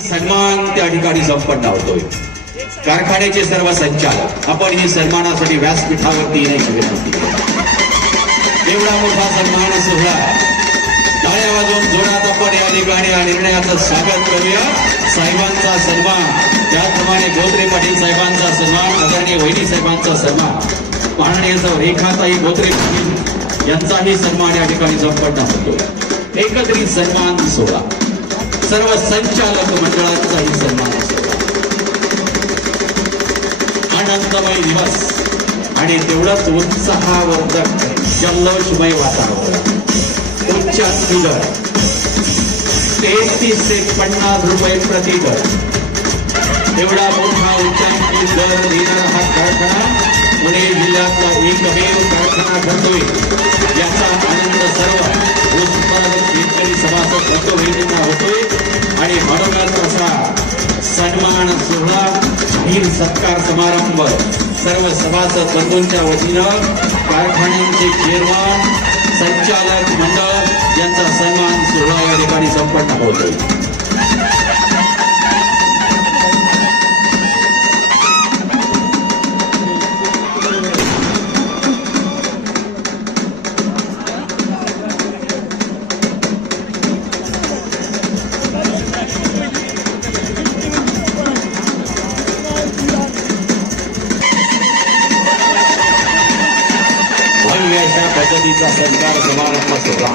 सन्मान त्या ठिकाणी संपन्न होतोय। कारखान्याचे सर्व संचालक आपण ही सन्मानासाठी व्यासपीठावरती येण्याची विनंती करतो। एवढा मोठा सन्मान सोहळा टाळ्या वाजवून जोरात आपण या ठिकाणी या निर्णयाचं स्वागत करूया। साहेबांचा सन्मान, त्याचप्रमाणे बोत्रे पाटील साहेबांचा सन्मान, आदरणीय वहिनी साहेबांचा सन्मान, माननीय रेखाताई बोत्रे पाटील यांचाही सन्मान या ठिकाणी संपन्न होतोय। एकत्रित सन्मान सोहळा, सर्व संचालक मंडळाचाही सन्मान सोहळा, आनंदमय दिवस आणि तेवढंच उत्साहावर्धक जल्लोषमय वातावरण। उच्च दर 33 ते 50 रुपये प्रति टन, एवढा मोठा उच्चांकी दर देणारा हा कारखाना पुणे जिल्ह्यातला एकमेव कारखाना ठरतोय। याचा आनंद सर्व उत्पादक शेतकरी सभासद बहिणींना होतोय आणि म्हणूनच असा सन्मान सोहळा, जाहीर सत्कार समारंभ सर्व सभासद बंधूंच्या वतीनं कारखान्यांचे चेअरमन, संचालक मंडळ यांचा सन्मान सोहळा या ठिकाणी संपन्न होतोय। अशा पद्धतीचा सत्कार समारंभ सोहळा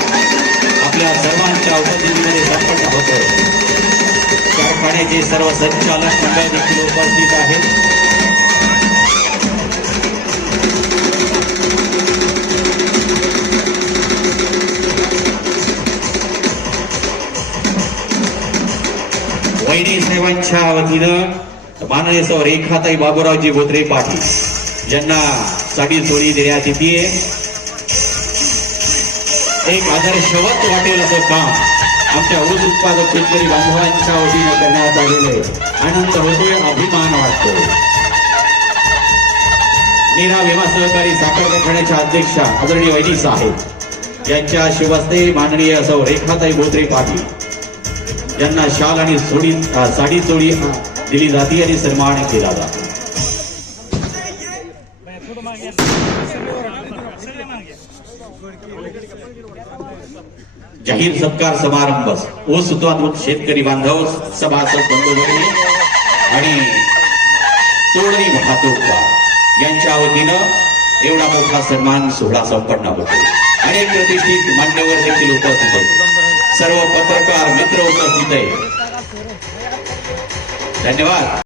आपल्या सर्वांच्या उपस्थितीमध्ये संपन्न होतोय। कारखान्याचे सर्व संचालक मंडळ देखील उपस्थित आहेत। वहिनी साहेबांच्या वतीनं माननीय सौ रेखाताई बाबूरावजी बोत्रे पाटील यांना साडी चोळी देण्यात येते। एक आदर्शवत वाटेल असं काम आमच्या ऊस उत्पादक शेतकरी बांधवांच्या वतीने करण्यात आलेले आनंद होतोय, अभिमान वाटतो। नीरा विमा सहकारी साखर कारखान्याच्या अध्यक्षा आदरणीय वहिनी साहेब यांच्या शिवस्ते माननीय सौ रेखाताई बोत्रे पाटील यांना शाल आणि साडी चोळी दिली जाते आणि सन्मान केला जातो। जाहीर सत्कार समारंभ ऊस उत्पादक शेतकरी बांधव सभासद बंधू आणि तोडणी वाहतूकदार यांच्या वतीनं एवढा मोठा सन्मान सोहळा संपन्न होतो। अनेक प्रतिष्ठित मान्यवर देखील उपस्थित आहेत, सर्व पत्रकार मित्र उपस्थित आहेत। धन्यवाद।